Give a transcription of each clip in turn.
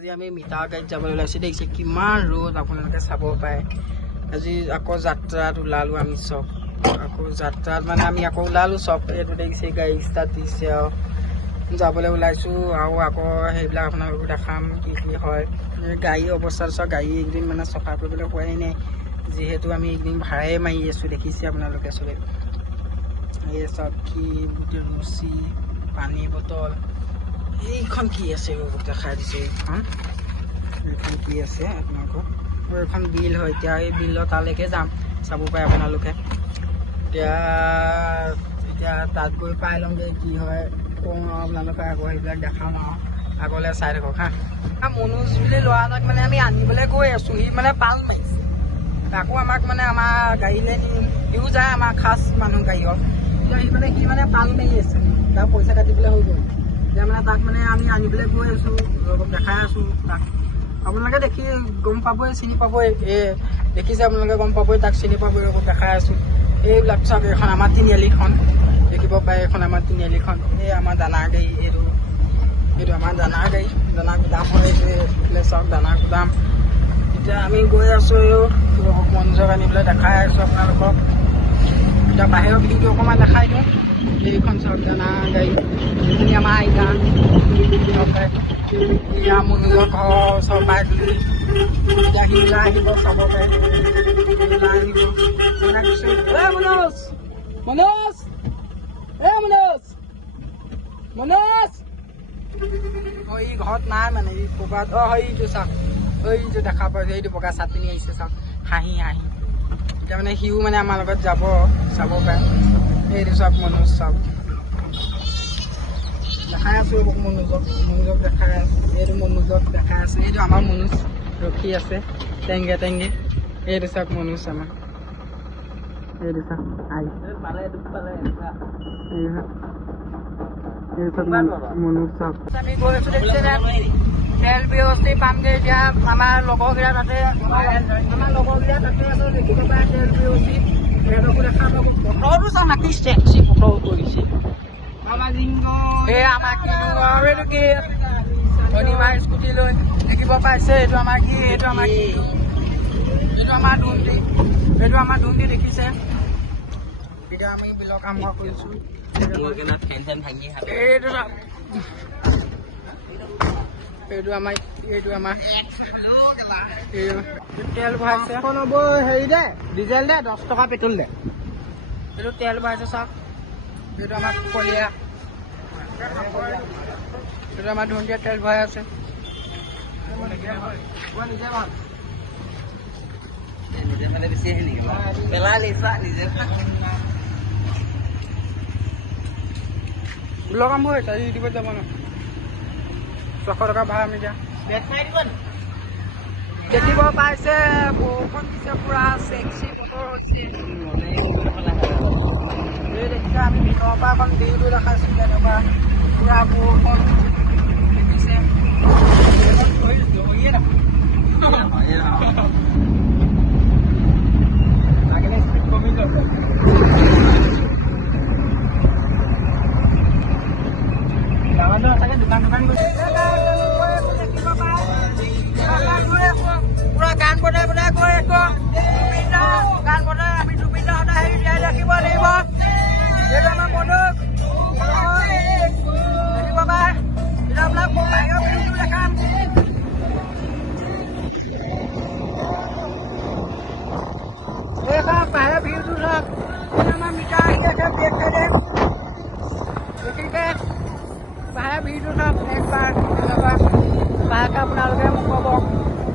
আজি আমি মিতা গাড়ীত যাবলৈ ওলাইছোঁ দেখিছে কিমান ৰ'দ আপোনালোকে চাব পাৰে। আজি আকৌ যাত্ৰাত ওলালোঁ আমি চব, আকৌ যাত্ৰাত মানে আমি আকৌ ওলালোঁ চব। এইটো দেখিছে গাড়ী ষ্টাৰ্ট দিছে আৰু যাবলৈ ওলাইছোঁ আৰু আকৌ সেইবিলাক আপোনালোকক দেখাম কি কি হয়। গাড়ীৰ অৱস্থাটো চব, গাড়ী এইকেইদিন মানে চফা কৰিবলৈ হোৱাই নাই, যিহেতু আমি এইকেইদিন ভাড়াই মাৰি আছোঁ। দেখিছে আপোনালোকে চবে, এই চব কি গোটেই ৰুচি পানী বটল। এইখন কি আছে দেখাই দিছে, এইখন কি আছে আপোনালোকক। এইখন বিল হয়, এতিয়া এই বিলৰ তালৈকে যাম, চাব পাৰে আপোনালোকে। এতিয়া তাত গৈ পাই লওঁগৈ কি হয়, কওঁ আপোনালোকে আকৌ সেইবিলাক দেখাম আৰু আগলৈ চাই থাকক হা। মনোজ বুলি ল'ৰা এটাক মানে আমি আনিবলৈ গৈ আছোঁ, সি মানে পাল মাৰিছে। আকৌ আমাক মানে আমাৰ গাড়ীলৈ নিম, সিও যায় আমাৰ খাচ মানুহ গাড়ীৰ। সি মানে পাল মাৰি আছে, তাৰ পইচা কাটিবলৈ হৈ গ'ল। এতিয়া মানে তাক মানে আমি আনিবলৈ গৈ আছোঁ, দেখাই আছোঁ তাক। আপোনালোকে দেখি গম পাবই, চিনি পাবই। দেখিছে আপোনালোকে গম পাবই, তাক চিনি পাবই, দেখাই আছোঁ। এইবিলাক চাওক, এইখন আমাৰ তিনিআলিখন দেখিব পাৰে, এইখন আমাৰ তিনিআলিখন। এই আমাৰ দানা গাড়ী, এইটো আমাৰ দানা গাড়ী, দানা গুদাম হয় এইটোৱে চাওক, দানা গুদাম। এতিয়া আমি গৈ আছোঁ মনোজক আনিবলৈ, দেখাই আছোঁ আপোনালোকক। এতিয়া বাহিৰৰ ভিউটো অকণমান দেখাই দিওঁ। এইখন চাওক দানা গাড়ী, এইখিনি আমাৰ আইতা মনোজৰ ঘৰ চব পাই তুলি। এতিয়া সি ওলাই আহিব, চাব পাৰে, ওলাই আহিব। মনোজ, মনোজ, মনোজ, মনোজ। ই ঘৰত নাই মানে, ই ক'ৰবাত এইটো চাওক, এইটো দেখা পাই, এইটো বগা চাট পিন্ধি আহিছে চাওক, হাঁহি হাঁহি। এতিয়া মানে সিও মানে আমাৰ লগত যাব, চাব পাৰে। এইটো চাওক মনোজ, চাওক দেখাই আছোঁ মনোজক দেখাই আছোঁ। এইটো মনোজক দেখাই আছোঁ, এইটো আমাৰ মনোজ ৰখি আছে টেংগে টেংগে। এইটো চাওক মনোজ আমাৰ, এইটো চাওক মনোজ চাওক। আমি গৈ আছোঁ দেখিছে নে, তেল ব্যवस्थা পামগৈ এতিয়া। আমাৰ লগৰকেইটা তাতে, আমাৰ লগৰকেইটা তাতে আছে, দেখিব পাৰে তেল ব্যवस्थা। সিহঁতকো দেখা পাব। বতৰটো চাওক না, কি টেক্সি বতৰ কৰিছে। এইটো কি শনিবাৰ স্কুটি লৈ দেখিব পাইছে। এইটো আমাৰ কি, এইটো আমাৰ ধুন্দি, এইটো আমাৰ ধুন্দি দেখিছে। এতিয়া আমি বিলৰ কাম কৰিছোঁ। এইটো আমাৰ তেল ভৰাইছে, 90 হেৰি দে ডিজেল দে, 10 টকা পেট্ৰল দে। এইটো তেল ভৰাইছে চাওক। এইটো আমাৰ কলীয়া, এইটো আমাৰ ধুনীয়া তেল ভৰাই আছে। বিলৰ কাম হৈ আছে, ইউটিউবত যাব ন, 600 টকা ভাড়া আমি দিয়া। দেখিব পাইছে বৰষুণ দিছে, পুৰা চেক্সি বতৰ হৈছে। দেখিছে আমি ভিতৰৰ পৰা অকণ ভিউটো দেখাইছোঁ, তেনেকুৱা পুৰা বৰষুণ দেখিছে। দোকান পুৰা গান বনাই বনাই গৈ আছোঁ। গান বনাই আমি জুবিন দা সদায় হেৰি জীয়াই ৰাখিব লাগিব। এইটো আমাৰ মনোজ দেখিব পাৰে। এতিয়া আপোনাক বাহিৰৰ ভিউটো দেখাম। এই চাওক বাহিৰৰ ভিউটো চাওক, আমাৰ মিঠা আহি আছে বেক চাইডে। দেখিছে বাহিৰৰ ভিউটো চাওক, একবাৰ তেনেকুৱা পাহাৰকে আপোনালোকে মোক ক'ব।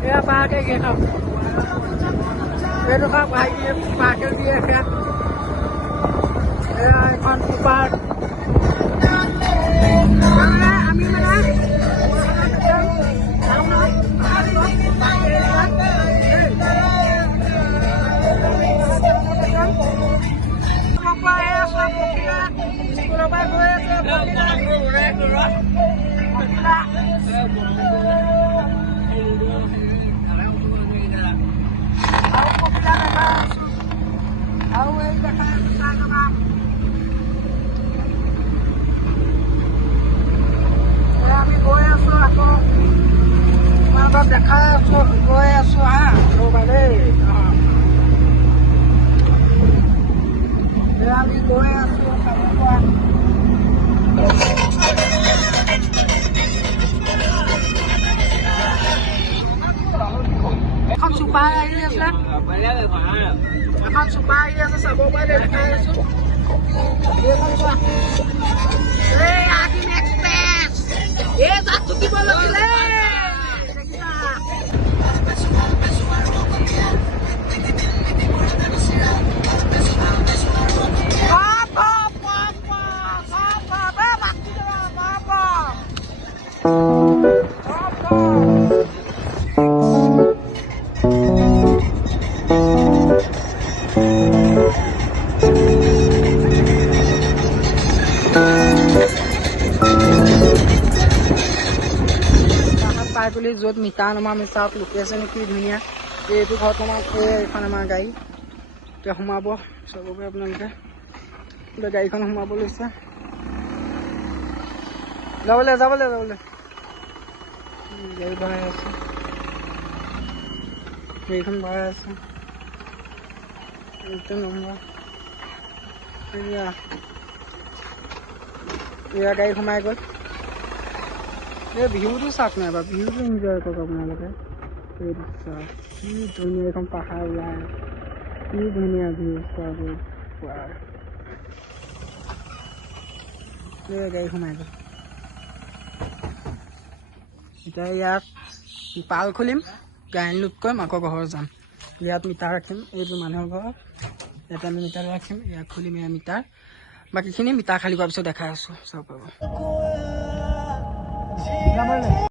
এয়া পাহাৰকে গিয়ে চাওক, এইটো চাওক ভাইটিয়ে পাৰ্কেল দি আছে। এয়া এখন পাৰ্ক। আমি মানে স্কুলৰ পৰা গৈ আছে। আৰু এই দেখা চাই থকা দেখাই আছো গৈ আছো হা ৰ'বা দেই আমি গৈ আছো চাব পৰা এখন চুপাৰ আহি আছে এখন চুপাৰ আহি আছে চাব পাৰে দেখাই আছো পাই বুলি য'ত মিটাৰ নমা মিটাৰত লোকেশ্যন কি ধুনীয়া এইটো ঘৰত নমা এইখন আমাৰ গাড়ী এতিয়া সোমাব চাব আপোনালোকে এতিয়া গাড়ীখন সোমাব লৈছে যাবলৈ যাবলৈ যাবলৈ গাড়ী ভৰাই আছে গাড়ীখন ভৰাই আছে এইটো নম্বৰ এয়া গাড়ী সোমাই গ'ল এই বিহুটো চাওক নাই বা বিহুটো এনজয় কৰক আপোনালোকে এইটো চাওক কি ধুনীয়া এখন পাহাৰ ওলাই কি ধুনীয়া ভিউ চাব গাড়ী সোমাই গ'ল এতিয়া ইয়াত পাল খুলিম গাড়ী লোড কৰিম আকৌ ঘৰ যাম ইয়াত মিটাৰ ৰাখিম এইটো মানুহৰ ঘৰত ইয়াত আমি মিটাৰ ৰাখিম ইয়াত খুলিম এয়া মিটাৰ বাকীখিনি মিটাৰ খালী কৰাৰ পিছত দেখাই আছোঁ চাব পাব